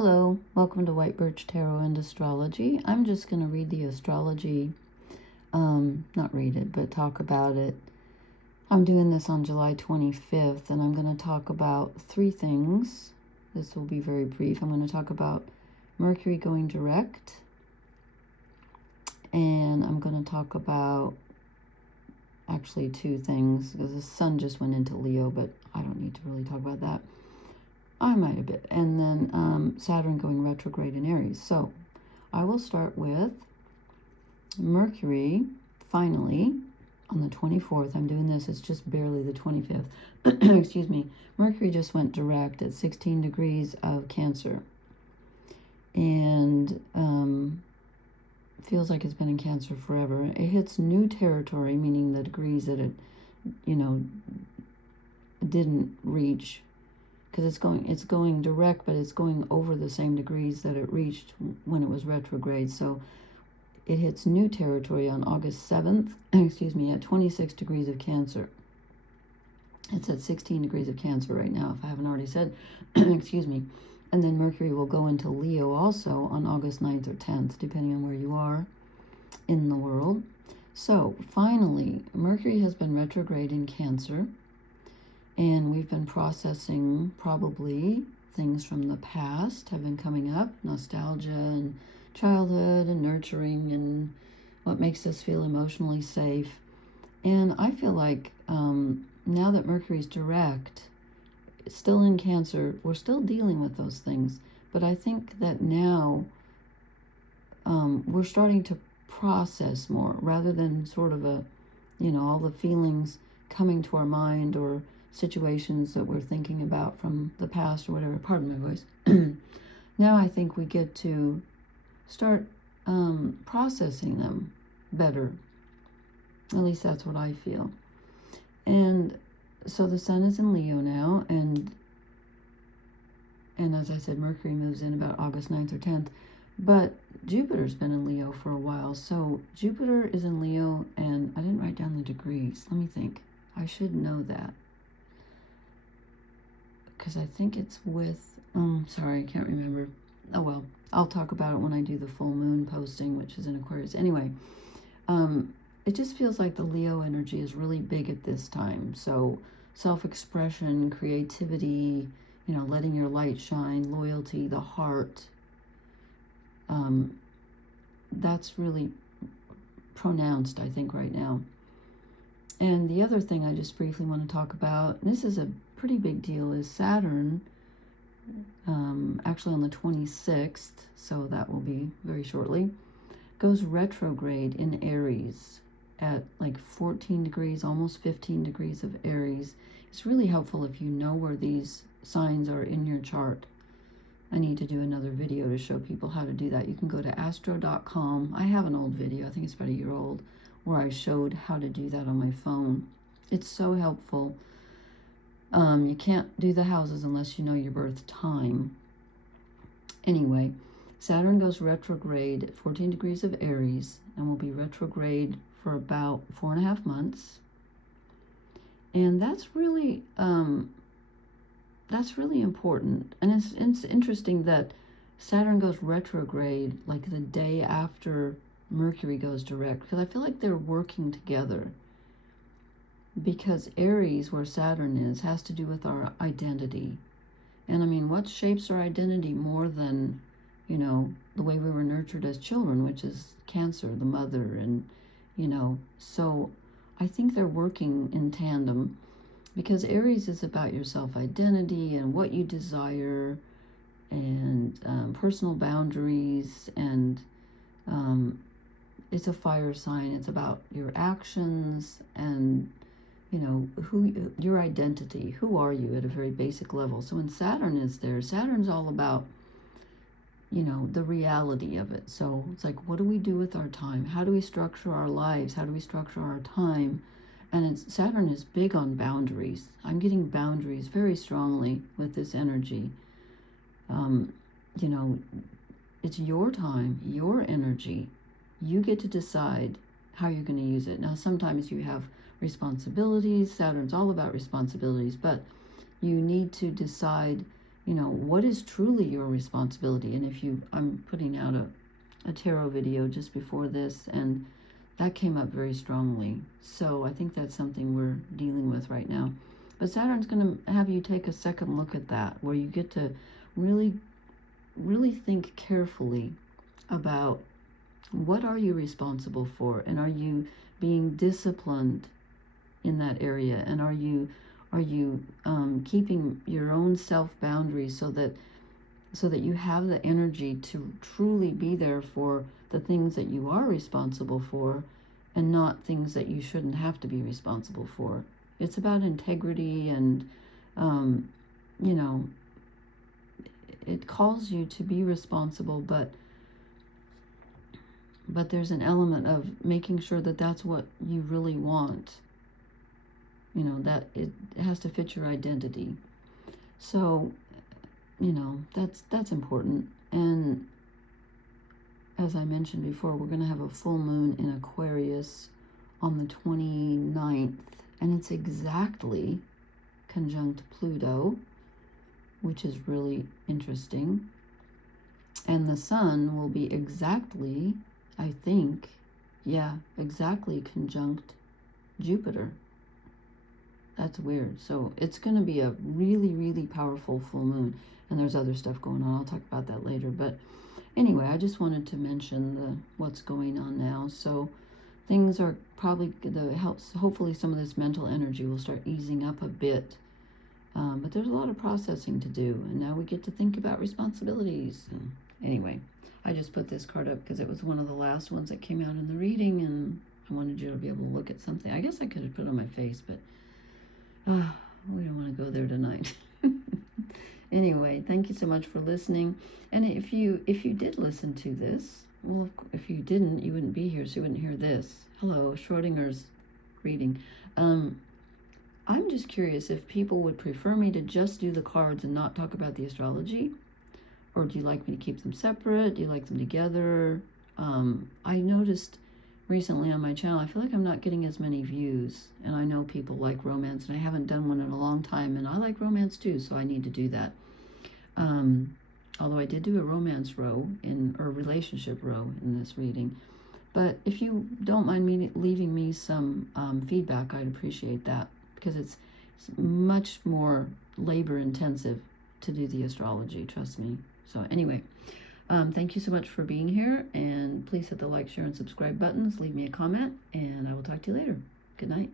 Hello, welcome to White Birch Tarot and Astrology. I'm just going to read the astrology, not read it, but talk about it. I'm doing this on July 25th, and I'm going to talk about three things. This will be very brief. I'm going to talk about Mercury going direct, and I'm going to talk about actually two things, because the sun just went into Leo, but I don't need to really talk about that. I might a bit. And then Saturn going retrograde in Aries. So I will start with Mercury, finally, on the 24th. I'm doing this, it's just barely the 25th. Excuse me. Mercury just went direct at 16 degrees of Cancer. And feels like it's been in Cancer forever. It hits new territory, meaning the degrees that it, didn't reach. Because it's going direct, but it's going over the same degrees that it reached when it was retrograde. So it hits new territory on August 7th, at 26 degrees of Cancer. It's at 16 degrees of Cancer right now, if I haven't already said, excuse me. And then Mercury will go into Leo also on August 9th or 10th, depending on where you are in the world. So finally, Mercury has been retrograde in Cancer. And we've been processing probably things from the past have been coming up, nostalgia and childhood and nurturing and what makes us feel emotionally safe. And I feel like now that Mercury's direct, it's still in Cancer, we're still dealing with those things. But I think that now we're starting to process more rather than sort of all the feelings coming to our mind or situations that we're thinking about from the past or whatever, pardon my voice. Now I think we get to start processing them better. At least that's what I feel. And so the sun is in Leo now, and as I said, Mercury moves in about August 9th or 10th, but Jupiter's been in Leo for a while. So Jupiter is in Leo, and I didn't write down the degrees. Let me think. I should know that, because I think it's with, sorry, I can't remember. Oh, well, I'll talk about it when I do the full moon posting, which is in Aquarius. Anyway, it just feels like the Leo energy is really big at this time. So self-expression, creativity, letting your light shine, loyalty, the heart. That's really pronounced, I think, right now. And the other thing I just briefly want to talk about, and this is a pretty big deal, is Saturn, actually on the 26th, so that will be very shortly, goes retrograde in Aries at like 14 degrees, almost 15 degrees of Aries. It's really helpful if you know where these signs are in your chart. I need to do another video to show people how to do that. You can go to astro.com. I have an old video, I think it's about a year old, where I showed how to do that on my phone. It's so helpful. You can't do the houses unless you know your birth time. Anyway, Saturn goes retrograde at 14 degrees of Aries and will be retrograde for about 4.5 months. And that's really important. And it's interesting that Saturn goes retrograde like the day after Mercury goes direct, because I feel like they're working together. Because Aries, where Saturn is, has to do with our identity. And I mean, what shapes our identity more than, the way we were nurtured as children, which is Cancer, the mother, and, so I think they're working in tandem, because Aries is about your self-identity and what you desire and personal boundaries, and it's a fire sign. It's about your actions and who your identity, who are you at a very basic level. So when Saturn is there, Saturn's all about the reality of it. So it's like, what do we do with our time? How do we structure our lives? How do we structure our time? And Saturn is big on boundaries. I'm getting boundaries very strongly with this energy. It's your time, your energy. You get to decide how you're going to use it. Now, sometimes you have responsibilities. Saturn's all about responsibilities, but you need to decide, you know, what is truly your responsibility. And if you, I'm putting out a tarot video just before this, and that came up very strongly. So I think that's something we're dealing with right now. But Saturn's going to have you take a second look at that, where you get to really, really think carefully about what are you responsible for, and are you being disciplined in that area, and are you keeping your own self boundaries so that you have the energy to truly be there for the things that you are responsible for, and not things that you shouldn't have to be responsible for. It's about integrity, and you know, it calls you to be responsible, but there's an element of making sure that that's what you really want. You know, that it has to fit your identity. So, you know, that's important. And as I mentioned before, we're going to have a full moon in Aquarius on the 29th, and it's exactly conjunct Pluto, which is really interesting. And the sun will be exactly, I think, exactly conjunct Jupiter. That's weird. So it's going to be a really, really powerful full moon. And there's other stuff going on. I'll talk about that later. But anyway, I just wanted to mention what's going on now. So things are probably, hopefully some of this mental energy will start easing up a bit. But there's a lot of processing to do. And now we get to think about responsibilities. And anyway, I just put this card up because it was one of the last ones that came out in the reading. And I wanted you to be able to look at something. I guess I could have put it on my face, but we don't want to go there tonight. Anyway, thank you so much for listening. And if you did listen to this, well, if you didn't, you wouldn't be here, so you wouldn't hear this. Hello, Schrodinger's reading. I'm just curious if people would prefer me to just do the cards and not talk about the astrology, or do you like me to keep them separate? Do you like them together? I noticed recently on my channel, I feel like I'm not getting as many views, and I know people like romance, and I haven't done one in a long time, and I like romance too, so I need to do that. Although I did do a romance row or relationship row in this reading. But if you don't mind me leaving me some feedback, I'd appreciate that, because it's much more labor intensive to do the astrology, trust me. So anyway, thank you so much for being here, and please hit the like, share, and subscribe buttons. Leave me a comment, and I will talk to you later. Good night.